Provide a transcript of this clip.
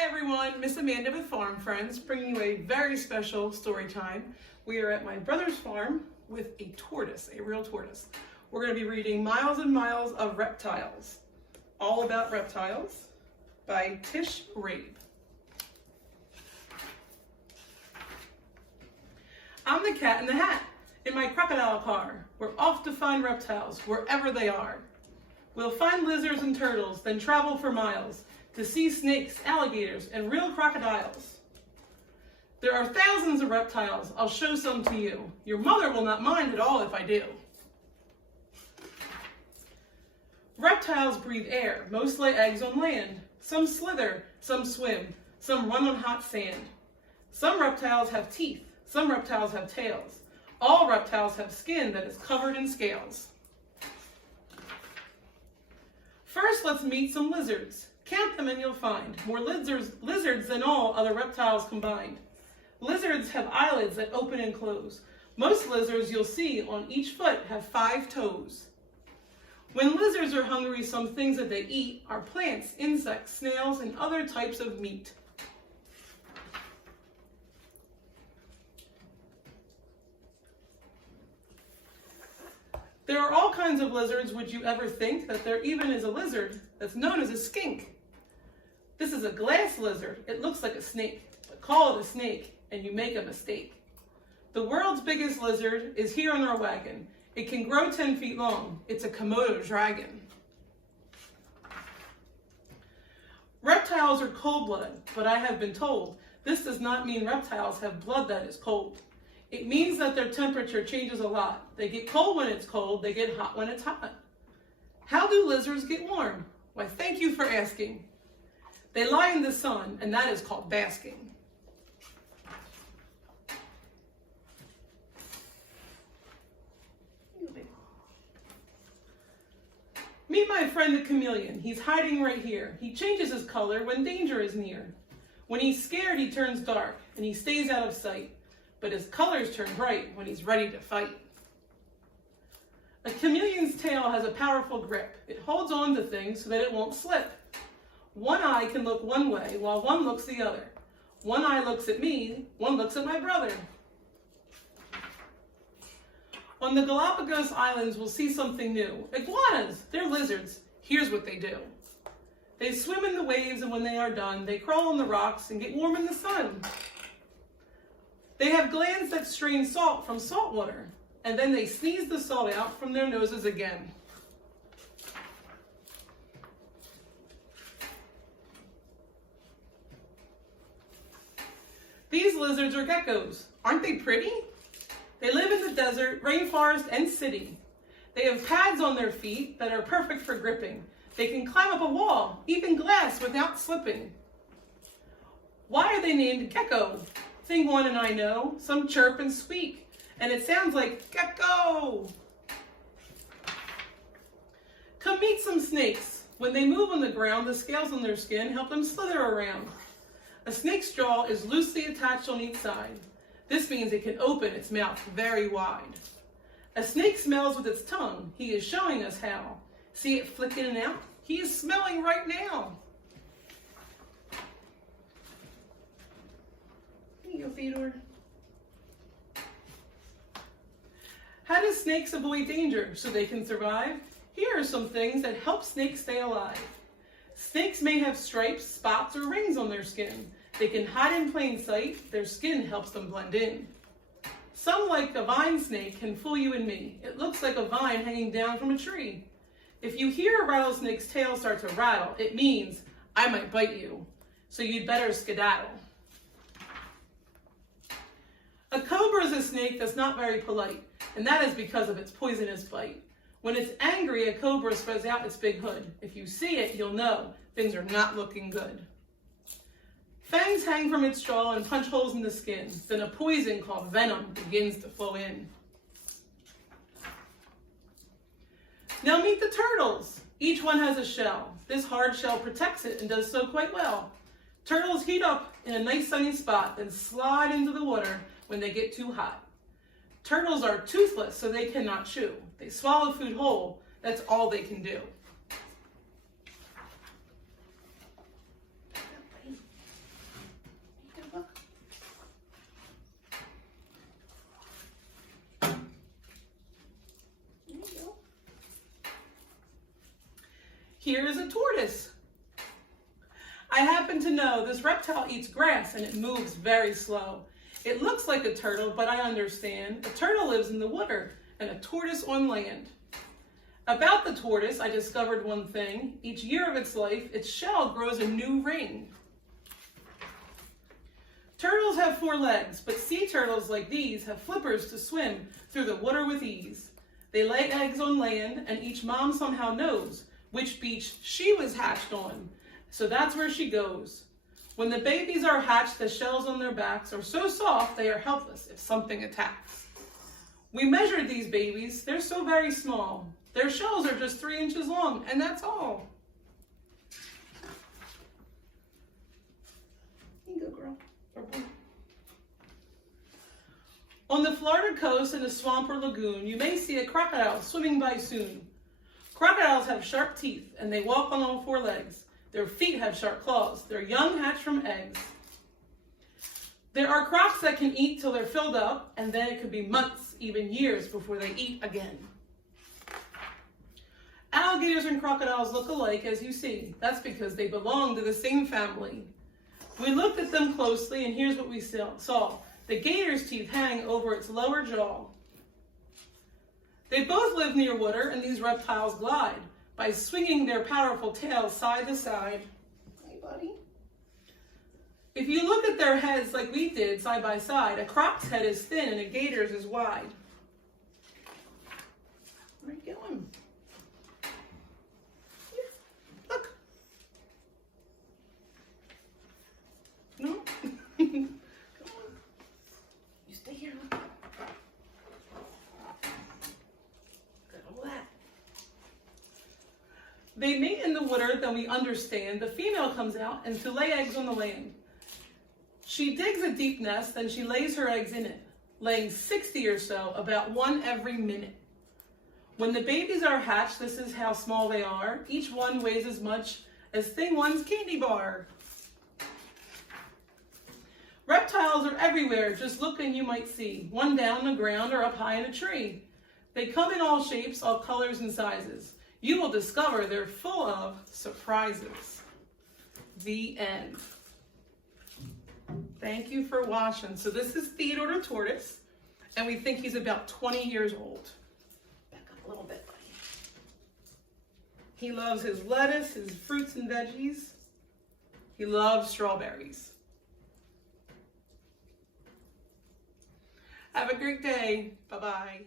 Hi everyone, Miss Amanda with Farm Friends, bringing you a very special story time. We are at my brother's farm with a tortoise, a real tortoise. We're going to be reading Miles and Miles of Reptiles, All About Reptiles by Tish, Rabe. I'm the cat in the hat, in my crocodile car. We're off to find reptiles, wherever they are. We'll find lizards and turtles, then travel for miles to see snakes, alligators, and real crocodiles. There are thousands of reptiles. I'll show some to you. Your mother will not mind at all if I do. Reptiles breathe air. Most lay eggs on land. Some slither, some swim, some run on hot sand. Some reptiles have teeth. Some reptiles have tails. All reptiles have skin that is covered in scales. First, let's meet some lizards. Count them and you'll find more lizards than all other reptiles combined. Lizards have eyelids that open and close. Most lizards you'll see on each foot have 5 toes. When lizards are hungry, some things that they eat are plants, insects, snails, and other types of meat. There are all kinds of lizards. Would you ever think that there even is a lizard that's known as a skink? This is a glass lizard. It looks like a snake, but call it a snake and you make a mistake. The world's biggest lizard is here in our wagon. It can grow 10 feet long. It's a Komodo dragon. Reptiles are cold-blooded, but I have been told this does not mean reptiles have blood that is cold. It means that their temperature changes a lot. They get cold when it's cold, they get hot when it's hot. How do lizards get warm? Why, thank you for asking. They lie in the sun, and that is called basking. Meet my friend the chameleon. He's hiding right here. He changes his color when danger is near. When he's scared, he turns dark, and he stays out of sight. But his colors turn bright when he's ready to fight. A chameleon's tail has a powerful grip. It holds on to things so that it won't slip. One eye can look one way while one looks the other. One eye looks at me, one looks at my brother. On the Galapagos Islands, we'll see something new. Iguanas, they're lizards. Here's what they do. They swim in the waves, and when they are done, they crawl on the rocks and get warm in the sun. They have glands that strain salt from salt water, and then they sneeze the salt out from their noses again. These lizards are geckos. Aren't they pretty? They live in the desert, rainforest, and city. They have pads on their feet that are perfect for gripping. They can climb up a wall, even glass, without slipping. Why are they named gecko? Thing one and I know, some chirp and squeak, and it sounds like gecko. Come meet some snakes. When they move on the ground, the scales on their skin help them slither around. A snake's jaw is loosely attached on each side. This means it can open its mouth very wide. A snake smells with its tongue. He is showing us how. See it flick in and out? He is smelling right now. Here you go, Fedor. How do snakes avoid danger so they can survive? Here are some things that help snakes stay alive. Snakes may have stripes, spots, or rings on their skin. They can hide in plain sight. Their skin helps them blend in. Some, like a vine snake, can fool you and me. It looks like a vine hanging down from a tree. If you hear a rattlesnake's tail start to rattle, it means I might bite you, so you'd better skedaddle. A cobra is a snake that's not very polite, and that is because of its poisonous bite. When it's angry, a cobra spreads out its big hood. If you see it, you'll know things are not looking good. Fangs hang from its jaw and punch holes in the skin. Then a poison called venom begins to flow in. Now meet the turtles. Each one has a shell. This hard shell protects it and does so quite well. Turtles heat up in a nice sunny spot, then slide into the water when they get too hot. Turtles are toothless, so they cannot chew. They swallow food whole. That's all they can do. Here is a tortoise. I happen to know this reptile eats grass and it moves very slow. It looks like a turtle, but I understand. A turtle lives in the water and a tortoise on land. About the tortoise, I discovered one thing. Each year of its life, its shell grows a new ring. Turtles have 4 legs, but sea turtles like these have flippers to swim through the water with ease. They lay eggs on land, and each mom somehow knows which beach she was hatched on, so that's where she goes. When the babies are hatched, the shells on their backs are so soft they are helpless if something attacks. We measured these babies. They're so very small. Their shells are just 3 inches long, and that's all. Here you go, girl. On the Florida coast in a swamp or lagoon, you may see a crocodile swimming by soon. Crocodiles have sharp teeth, and they walk on all 4 legs. Their feet have sharp claws. Their young hatch from eggs. There are crocs that can eat till they're filled up, and then it could be months, even years, before they eat again. Alligators and crocodiles look alike, as you see. That's because they belong to the same family. We looked at them closely, and here's what we saw. The gator's teeth hang over its lower jaw. They both live near water, and these reptiles glide by swinging their powerful tails side to side. Hey, buddy. If you look at their heads like we did, side by side, a croc's head is thin and a gator's is wide. Where are you going? Here, look. No? Stay here. Got all that. They mate in the water, then we understand. The female comes out and to lay eggs on the land. She digs a deep nest, then she lays her eggs in it, laying 60 or so, about 1 every minute. When the babies are hatched, this is how small they are. Each one weighs as much as Thing One's candy bar. Reptiles are everywhere, just look and you might see, one down on the ground or up high in a tree. They come in all shapes, all colors and sizes. You will discover they're full of surprises. The end. Thank you for watching. So this is Theodore the tortoise, and we think he's about 20 years old. Back up a little bit, buddy. He loves his lettuce, his fruits and veggies. He loves strawberries. Have a great day. Bye-bye.